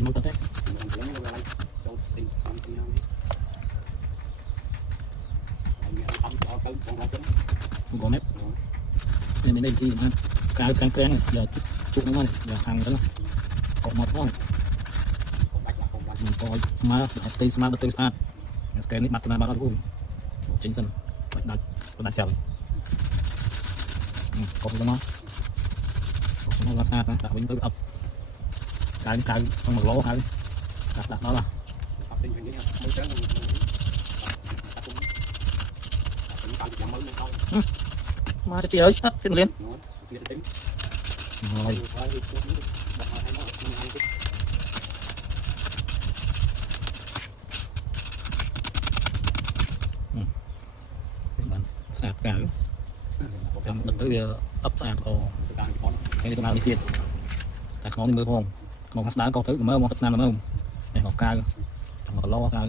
Tìm một tấm thế. Không có mép. Nên mình đây thì mà cái quen này giờ chụp nó này giờ hàng đó còn một thôi mình coi smart tây smart scan nít mặt na bao luôn chính sân đặt xèo còn nó là xa tạo bên tới ập cái trong một lỗ cái đặt đó là mà chị ơi trên liền rồi bạn sạc cả trong đợt tới ấp sạc còn cái nào đi tiền tại khó đi mưa không một mắt đá có thứ mơ một tập nam là mơ này học ca trong một lo ca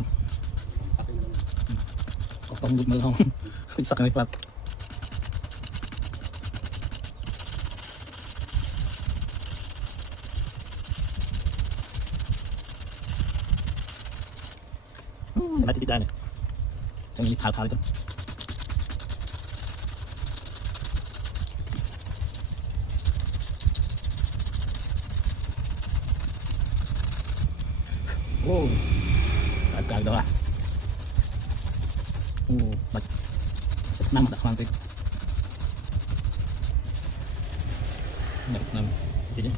có không được mưa không sạc này bạn lại thì đây này trong những thao đi ô cài đó à bạch năm đặt khoang cái năm gì đấy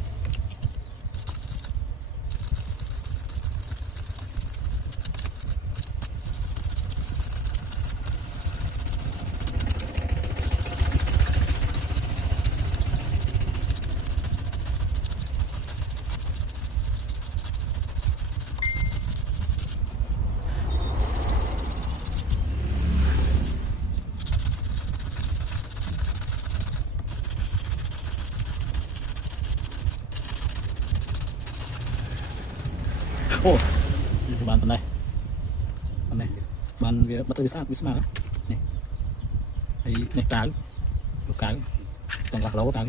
ô bàn này bàn về bắt tay sát biết mà này này cá cái còn lạc lỗ cá